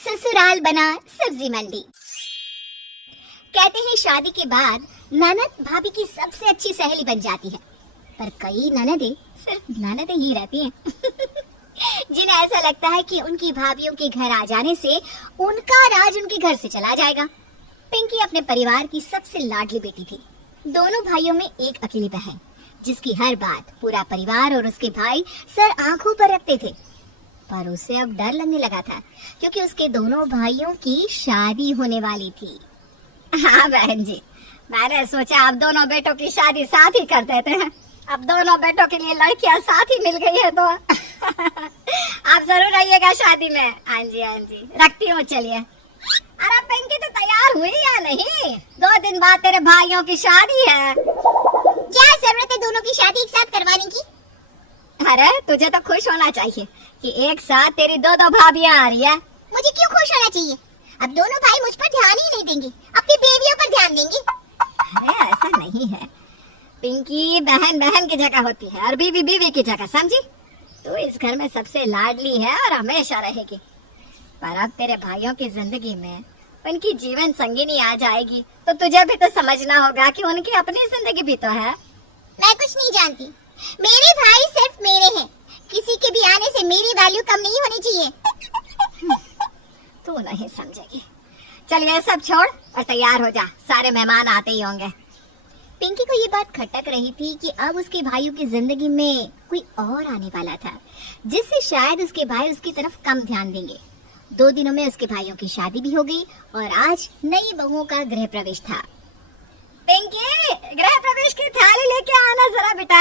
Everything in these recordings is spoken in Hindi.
ससुराल बना सब्जी मंडी। कहते हैं शादी के बाद ननद भाभी की सबसे अच्छी सहेली बन जाती है, पर कई ननदें सिर्फ ननदें ही रहती हैं। जिन्हें ऐसा लगता है कि उनकी भाभीयों के घर आ जाने से उनका राज उनके घर से चला जाएगा। पिंकी अपने परिवार की सबसे लाडली बेटी थी। दोनों भाइयों में एक अकेली बहन, जिसकी हर बात पूरा परिवार और उसके भाई सर आंखों पर रखते थे। पर उसे अब डर लगने लगा था, क्योंकि उसके दोनों भाइयों की शादी होने वाली थी। हाँ बहन जी, मैंने सोचा अब दोनों बेटों की शादी साथ ही कर देते हैं। अब दोनों बेटों के लिए लड़कियां साथ ही मिल गई है तो आप जरूर आइएगा शादी में। हाँ जी रखती हूँ, चलिए। अरे पिंकी तो तैयार हुई या नहीं? 2 दिन बाद तेरे भाइयों की शादी है। क्या जरूरत है दोनों की शादी एक साथ करवाने की? अरे तुझे तो खुश होना चाहिए कि एक साथ तेरी 2 भाभियां आ रही है। मुझे क्यों खुश होना चाहिए? अब दोनों भाई मुझ पर ध्यान ही नहीं देंगे, अपनी बेबियों पर ध्यान देंगे। अरे ऐसा नहीं है पिंकी, बहन बहन की जगह होती है और बीवी बीवी की जगह, समझी? तू इस घर में सबसे लाडली है और हमेशा रहेगी। पर अब तेरे भाइयों की जिंदगी में उनकी जीवन संगिनी आ जाएगी तो तुझे भी तो समझना होगा कि उनकी अपनी जिंदगी भी तो है। मैं कुछ नहीं जानती, मेरे भाई सिर्फ मेरे हैं। किसी के भी आने से मेरी वैल्यू कम नहीं होनी चाहिए। तू नहीं समझेगी। चल ये सब छोड़ और तैयार हो जा, सारे मेहमान आते ही होंगे। पिंकी को ये बात खटक रही थी कि अब उसके भाइयों की जिंदगी में कोई और आने वाला था, जिससे शायद उसके भाई उसकी तरफ कम ध्यान देंगे। 2 दिनों में उसके भाइयों की शादी भी हो गई और आज नई बहुओं का गृह प्रवेश था। पिंकी, गृह प्रवेश की थाली लेके आना जरा बेटा।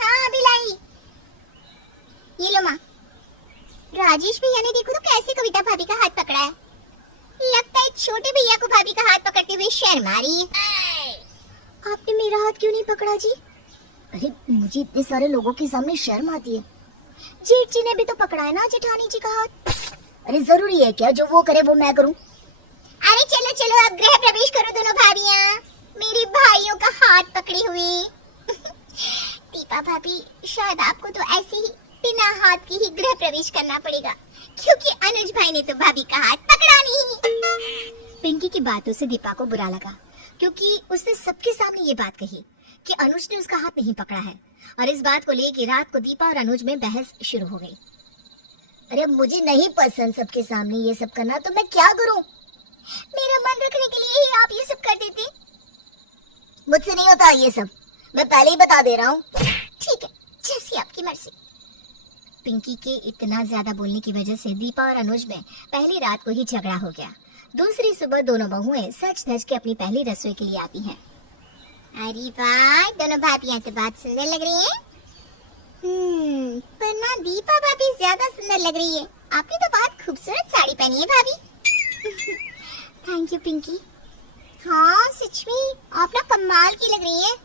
हाँ अभी लाई। ये लो माँ। राजेश भैया ने देखो तो कैसे कविता भाभी का हाथ पकड़ा है। लगता है छोटे भैया को भाभी का हाथ पकड़ते हुए शर्म आ रही है। आपने मेरा हाथ क्यों नहीं पकड़ा जी? अरे मुझे इतने सारे लोगों के सामने शर्म आती है। जेठ जी ने भी तो पकड़ा है ना जेठानी जी का हाथ। अरे जरूरी है क्या जो वो करे वो मैं करूं? अरे चलो चलो अब गृह प्रवेश करो दोनों भाभियां, मेरे भाइयों का हाथ पकड़े हुए। दीपा भाभी, शायद आपको तो ऐसे ही बिना हाथ के ही गृह प्रवेश करना पड़ेगा, क्योंकि अनुज भाई ने तो भाभी का हाथ पकड़ा नहीं। पिंकी की बातों से दीपा को बुरा लगा, क्योंकि उसने सबके सामने ये बात कही कि अनुज ने उसका हाथ नहीं पकड़ा है। और इस बात को लेकर रात को दीपा और अनुज में बहस शुरू हो गई। अरे मुझे नहीं पसंद सबके सामने ये सब करना, तो मैं क्या करूं? मेरा मन रखने के लिए ही आप ये सब कर देते। मुझसे नहीं होता ये सब, मैं पहले ही बता दे रहा हूँ। ठीक है, जैसी आपकी मर्जी। पिंकी के इतना ज्यादा बोलने की वजह से दीपा और अनुज में पहली रात को ही झगड़ा हो गया। दूसरी सुबह दोनों बहुएं सच धज के अपनी पहली रसोई के लिए आती हैं। अरे वाह, दोनों भाभियां तो बहुत सुंदर लग रही हैं। पर ना दीपा भाभी ज्यादा सुंदर लग रही है। आपने तो बहुत खूबसूरत साड़ी पहनी है भाभी। Thank you Pinky. हाँ सच में आप ना कमाल की लग रही है।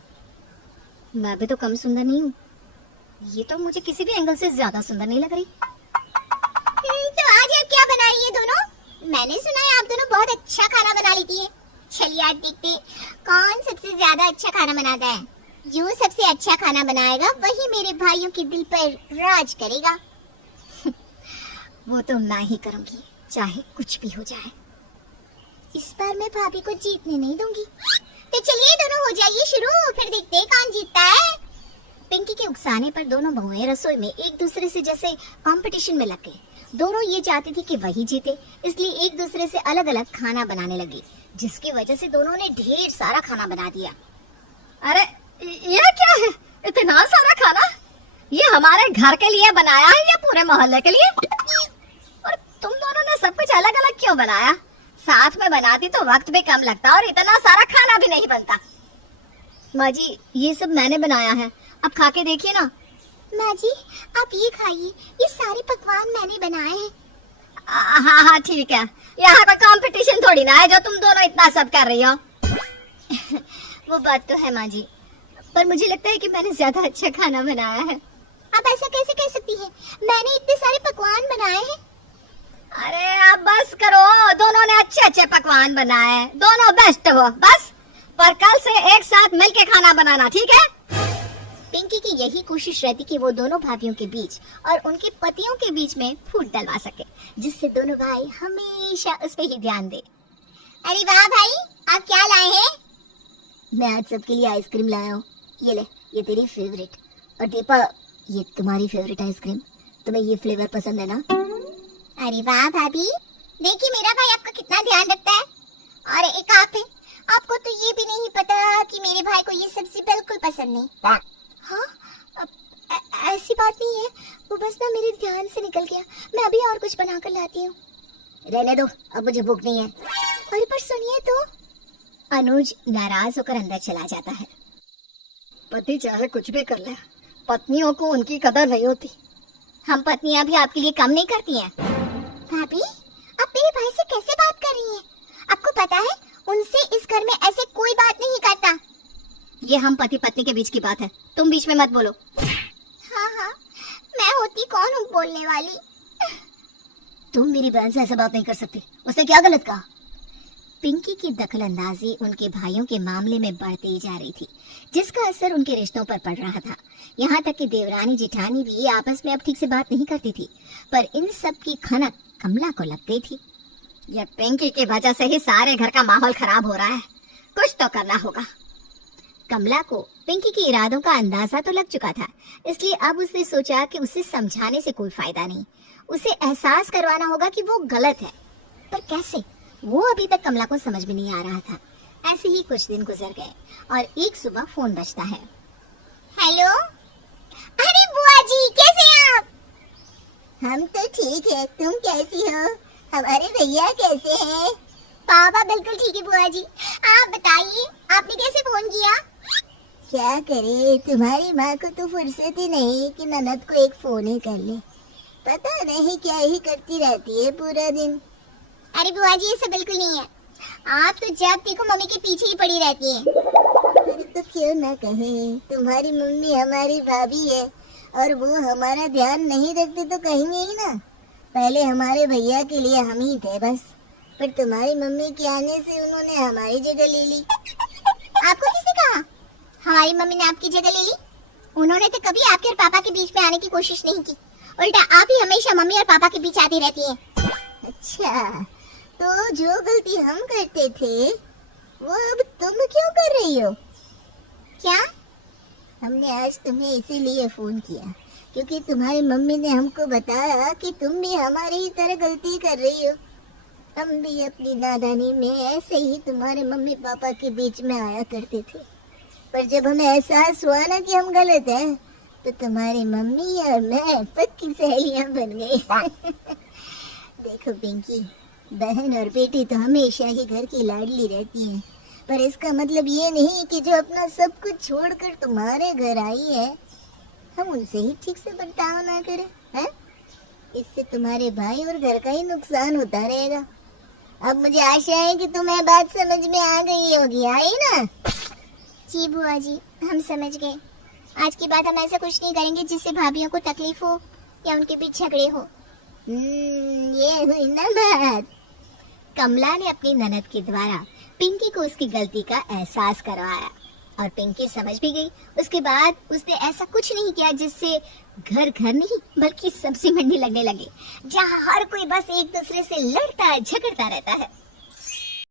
मैं भी तो कम सुंदर नहीं हूँ, ये तो मुझे किसी भी एंगल से ज्यादा सुंदर नहीं लग रही। तो आज आप क्या बना रही है दोनों? मैंने सुना है आप दोनों बहुत अच्छा खाना बना लेती हैं। चलिए आज देखते हैं कौन सबसे ज्यादा अच्छा खाना बनाता है। जो सबसे अच्छा खाना बनाएगा वही मेरे भाइयों के दिल पर राज करेगा। वो तो मैं ही करूंगी, चाहे कुछ भी हो जाए। इस बार मैं भाभी को जीतने नहीं दूंगी। तो चलिए दोनों हो जाइए शुरू, फिर देखते हैं कौन जीतता है। पिंकी के उकसाने पर दोनों बहुएं रसोई में एक दूसरे से जैसे कंपटीशन में लग गई। दोनों ये चाहती थी कि वही जीते, इसलिए एक दूसरे से अलग अलग खाना बनाने लगी, जिसकी वजह से दोनों ने ढेर सारा खाना बना दिया। अरे ये क्या है, इतना सारा खाना? ये हमारे घर के लिए बनाया है या पूरे मोहल्ले के लिए? और तुम दोनों ने सब कुछ अलग अलग क्यों बनाया? साथ में बनाती तो वक्त भी कम लगता और इतना सारा खाना भी नहीं बनता। माँ जी ये सब मैंने बनाया है, अब खा के देखिए ना। माँ जी आप ये खाइए, ये सारे पकवान मैंने बनाए हैं। हाँ हाँ ठीक है, यहाँ पर कंपटीशन थोड़ी ना है जो तुम दोनों इतना सब कर रही हो। वो बात तो है माँ जी, पर मुझे लगता है कि मैंने ज्यादा अच्छा खाना बनाया है। आप ऐसा कैसे कह सकती हैं? मैंने इतने सारे पकवान बनाए हैं। अरे आप बस करो, दोनों ने अच्छे अच्छे पकवान बनाए, दोनों बेस्ट हो बस। पर कल से एक साथ मिलके खाना बनाना, ठीक है? पिंकी की यही कोशिश रहती कि वो दोनों भाभियों के बीच और उनके पतियों के बीच में फूट डलवा सके, जिससे दोनों भाई हमेशा उस पे ही ध्यान दे। अरे वाह भाई, आप क्या लाए हैं? मैं आज सबके लिए आइसक्रीम लाया हूँ। ये ले, ये तेरी फेवरेट। और दीपा, ये तुम्हारी फेवरेट आइसक्रीम। तुम्हें ये फ्लेवर पसंद है ना? अरे वाह भाभी, देखिए मेरा भाई आपका कितना ध्यान रखता है। और एक आप है, आपको तो ये भी नहीं पता कि मेरे भाई को ये सब्जी बिल्कुल पसंद नहीं। हाँ, ऐसी बात नहीं है, वो बस ना मेरे ध्यान से निकल गया। मैं अभी और कुछ बना कर लाती हूँ। रहने दो, अब मुझे भूख नहीं है। अरे पर सुनिए तो। अनुज नाराज होकर अंदर चला जाता है। पति चाहे कुछ भी कर ले, पत्नियों को उनकी कदर नहीं होती। हम पत्नियां भी आपके लिए कम नहीं करती हैं। भाभी, आप मेरे भाई से कैसे बात कर रही हैं? आपको पता है, उनसे इस घर में ऐसे कोई बात नहीं करता। ये हम पति पत्नी के बीच की बात है, तुम बीच में मत बोलो। हाँ हाँ, मैं होती कौन हूँ बोलने वाली? तुम मेरी बहन से ऐसे बात नहीं कर सकती, उसने क्या गलत कहा? पिंकी की दखलंदाजी उनके भाइयों के मामले में बढ़ती ही जा रही थी, जिसका असर उनके रिश्तों पर पड़ रहा था। यहाँ तक कि देवरानी जिठानी भी आपस में अब ठीक से बात नहीं करती थी, पर इन सब की खनक कमला को लग गई थी। यह पिंकी की वजह से ही सारे घर का माहौल खराब हो रहा है, कुछ तो करना होगा। कमला को पिंकी के इरादों का अंदाजा तो लग चुका था, इसलिए अब उसने सोचा कि उसे समझाने से कोई फायदा नहीं, उसे एहसास करवाना होगा कि वो गलत है। पर कैसे, वो अभी तक कमला को समझ में नहीं आ रहा था। ऐसे ही कुछ दिन गुजर गए और एक सुबह फोन बजता है। हेलो, अरे बुआ जी, कैसे हैं आप? हम तो ठीक है, तुम कैसी हो? हमारे भैया कैसे हैं? पापा बिल्कुल ठीक है बुआ जी। आप बताइए, आपने कैसे फोन किया? क्या करे, तुम्हारी माँ को तो फुर्सत ही नहीं कि ननद को एक फोन ही कर ले। पता नहीं क्या ही करती रहती है पूरा दिन। अरे बुआ जी, ऐसा बिल्कुल नहीं है। आप तो जब देखो मम्मी के पीछे ही पड़ी रहती हैं। अरे तो क्यों ना कहे, तुम्हारी मम्मी हमारी भाभी है और वो हमारा ध्यान नहीं रखती तो कहेंगे ही ना। पहले हमारे भैया के लिए हम ही थे बस, पर तुम्हारी मम्मी के आने से उन्होंने हमारी जगह ले ली। आपको किसने कहा हमारी मम्मी ने आपकी जगह ले ली? उन्होंने तो कभी आपके और पापा के बीच में आने की कोशिश नहीं की, उल्टा आप ही हमेशा मम्मी और पापा के बीच आती रहती हैं। अच्छा, तो जो गलती हम करते थे वो अब तुम क्यों कर रही हो? क्या? हमने आज तुम्हें इसीलिए फोन किया क्योंकि तुम्हारी मम्मी ने हमको बताया कि तुम भी हमारी ही तरह गलती कर रही हो। हम भी अपनी नादानी में ऐसे ही तुम्हारे मम्मी पापा के बीच में आया करते थे, पर जब हमें एहसास हुआ ना कि हम गलत हैं, तो तुम्हारी मम्मी और मैं पक्की सहेलियां बन गई। देखो पिंकी, बहन और बेटी तो हमेशा ही घर की लाडली रहती हैं, पर इसका मतलब ये नहीं कि जो अपना सब कुछ छोड़कर तुम्हारे घर आई है, हम उनसे ही ठीक से बर्ताव ना करें, हैं? इससे तुम्हारे भाई और घर का ही नुकसान होता रहेगा। अब मुझे आशा है कि तुम्हें बात समझ में आ गई होगी, आई ना? जी बुआ जी, हम समझ गए। आज के बाद हम ऐसा कुछ नहीं करेंगे जिससे भाभियों को तकलीफ हो या उनके बीच झगड़े हो। ये हुई ना बात। कमला ने अपनी ननद के द्वारा पिंकी को उसकी गलती का एहसास करवाया और पिंकी समझ भी गई। उसके बाद उसने ऐसा कुछ नहीं किया जिससे घर घर नहीं बल्कि सब्जी मंडी लगने लगे, जहाँ हर कोई बस एक दूसरे से लड़ता झगड़ता रहता है।